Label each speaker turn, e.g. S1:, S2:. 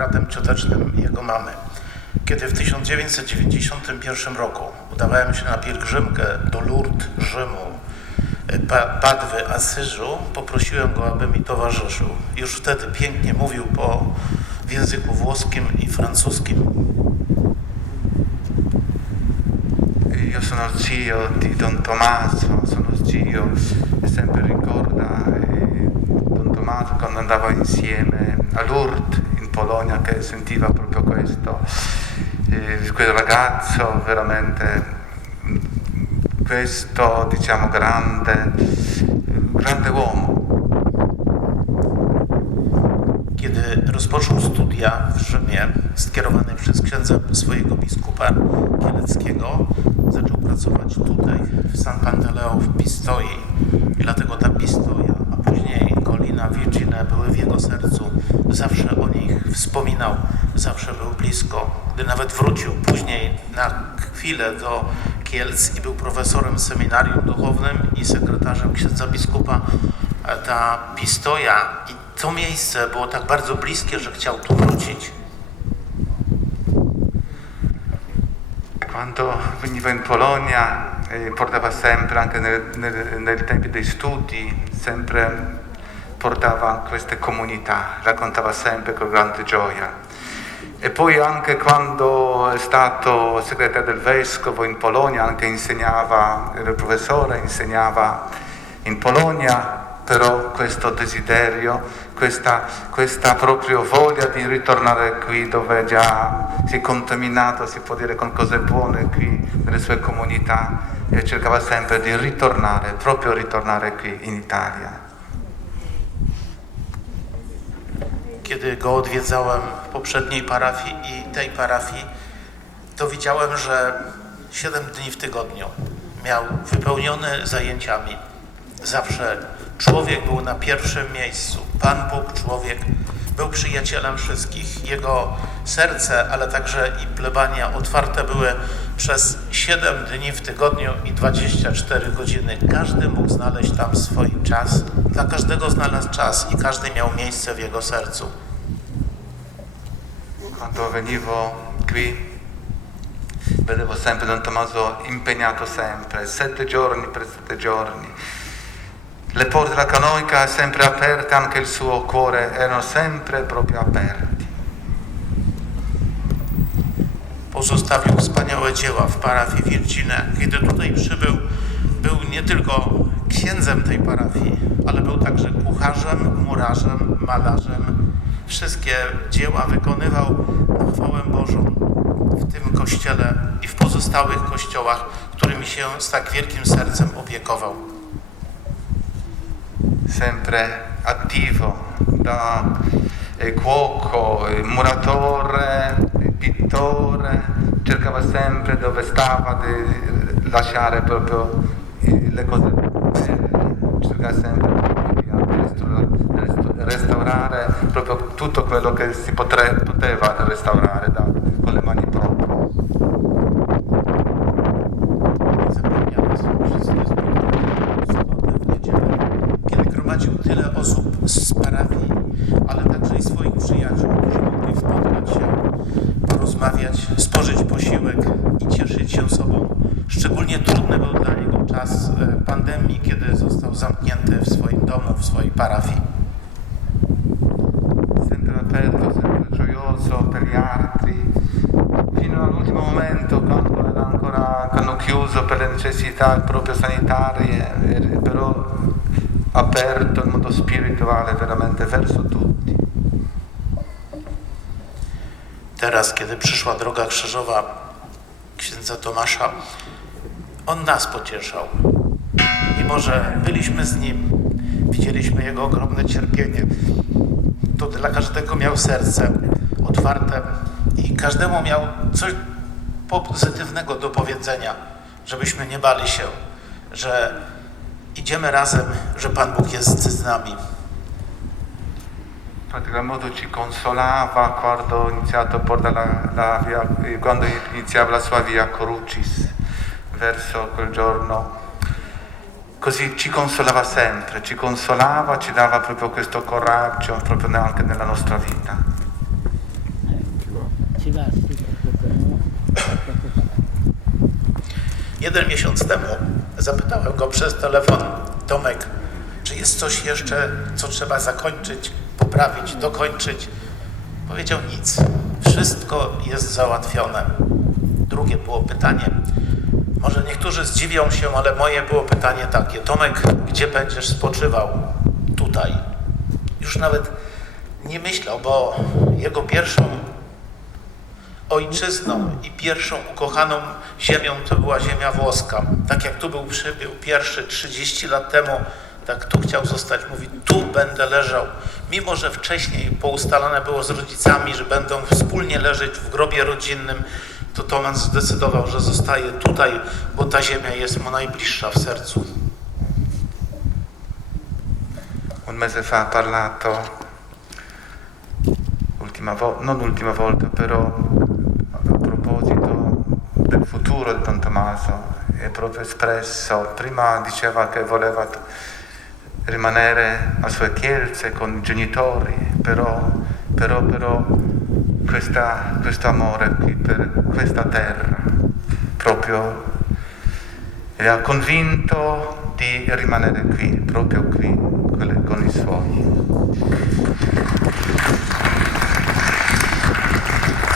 S1: bratem ciotecznym jego mamy. Kiedy w 1991 roku udawałem się na pielgrzymkę do Lourdes, Rzymu, Pa- Padwy, Asyżu, poprosiłem go, aby mi towarzyszył. Już wtedy pięknie mówił po w języku włoskim i francuskim.
S2: Io sono zio di Don Tommaso, sono zio e sempre ricorda Don Tommaso quando andava insieme a Lourdes Polonia che sentiva proprio questo, eh, quel ragazzo veramente, questo diciamo grande, grande uomo.
S1: Kiedy rozpoczął studia w Rzymie, skierowany przez księdza swojego biskupa kieleckiego, zaczął pracować tutaj, w San Panteleo w Pistoi. Dlatego ta Pistoia, a później Colina Virgine były w jego sercu. Zawsze o nich wspominał, zawsze był blisko. Gdy nawet wrócił później na chwilę do Kielc i był profesorem seminarium duchownym i sekretarzem księdza biskupa, a ta Pistoja i to miejsce było tak bardzo bliskie, że chciał tu wrócić.
S2: Quando veniva in Polonia eh, portava sempre, anche nel, nel, nei tempi dei studi, sempre portava queste comunità, raccontava sempre con grande gioia. E poi anche quando è stato segretario del vescovo in Polonia, anche insegnava, era professore, insegnava in Polonia, però questo desiderio, questa, questa proprio voglia di ritornare qui dove già si è contaminato, si può dire, con cose buone qui nelle sue comunità e cercava sempre di ritornare, proprio ritornare qui in Italia.
S1: Kiedy go odwiedzałem w poprzedniej parafii i tej parafii, to widziałem, że 7 dni w tygodniu miał wypełnione zajęciami. Zawsze człowiek był na pierwszym miejscu. Pan Bóg, człowiek, był przyjacielem wszystkich. Jego serce, ale także i plebania otwarte były przez 7 dni w tygodniu i 24 godziny. Każdy mógł znaleźć tam swój czas. Dla każdego znalazł czas i każdy miał miejsce w jego sercu.
S2: Quando venivo qui vedevo sempre Don Tommaso impegnato sempre, sette giorni per sette giorni. Le porte della canoica sempre aperte, anche il suo cuore erano sempre proprio aperti.
S1: Pozostawił wspaniałe dzieła w parafii Virgine. Kiedy tutaj przybył, był nie tylko księdzem tej parafii, ale był także kucharzem, murarzem, malarzem. Wszystkie dzieła wykonywał na chwałę Bożą w tym kościele i w pozostałych kościołach, którymi się z tak wielkim sercem opiekował.
S2: Sempre attivo da eh, cuoco, eh, muratore, eh, pittore, cercava sempre dove stava di lasciare proprio eh, le cose belle, cercava sempre di restaura- resta- restaurare proprio tutto quello che si potre- poteva restaurare da- con le mani proprie.
S1: Gromadził tyle osób z parafii, ale także i swoich przyjaciół, którzy mogli spotkać się, porozmawiać, spożyć posiłek i cieszyć się sobą. Szczególnie trudny był dla niego czas e, pandemii, kiedy został zamknięty w swoim domu, w swojej parafii.
S2: sempre aperto, sempre gioioso per gli altri, fino all'ultimo momento quando era chiuso per le necessità proprio sanitarie, eh, però aperto in modo spirituale veramente verso tutti.
S1: Teraz, kiedy przyszła droga krzyżowa księdza Tomasza, on nas pocieszał. Mimo, że byliśmy z nim, widzieliśmy jego ogromne cierpienie, to dla każdego miał serce otwarte i każdemu miał coś pozytywnego do powiedzenia, żebyśmy nie bali się, że idziemy razem, że Pan Bóg jest z nami.
S2: In particolar modo ci consolava quando, iniziato poi dalla- la via, eh, quando iniziava la sua via Crucis verso quel giorno. Così ci consolava sempre, ci consolava, ci dava proprio questo coraggio proprio anche nella nostra vita.
S3: attivarsi perché
S1: Jeden miesiąc temu zapytałem go przez telefon, Tomek, czy jest coś jeszcze, co trzeba zakończyć, poprawić, dokończyć? Powiedział nic. Wszystko jest załatwione. Drugie było pytanie. Może niektórzy zdziwią się, ale moje było pytanie takie. Tomek, gdzie będziesz spoczywał? Tutaj. Już nawet nie myślał, bo jego pierwszą ojczyzną i pierwszą ukochaną ziemią to była ziemia włoska. Tak jak tu był przybył pierwszy 30 lat temu, tak tu chciał zostać. Mówi, tu będę leżał. Mimo, że wcześniej poustalane było z rodzicami, że będą wspólnie leżeć w grobie rodzinnym, to Toman zdecydował, że zostaje tutaj, bo ta ziemia jest mu najbliższa w sercu.
S2: Un mese fa parlato, ultima vo- non ultima volta, però futuro di Don Tommaso, è proprio espresso, prima diceva che voleva rimanere a sue chielze con i genitori, però, però, però questa- questo amore qui per questa terra proprio e ha convinto di rimanere qui, proprio qui, con i suoi.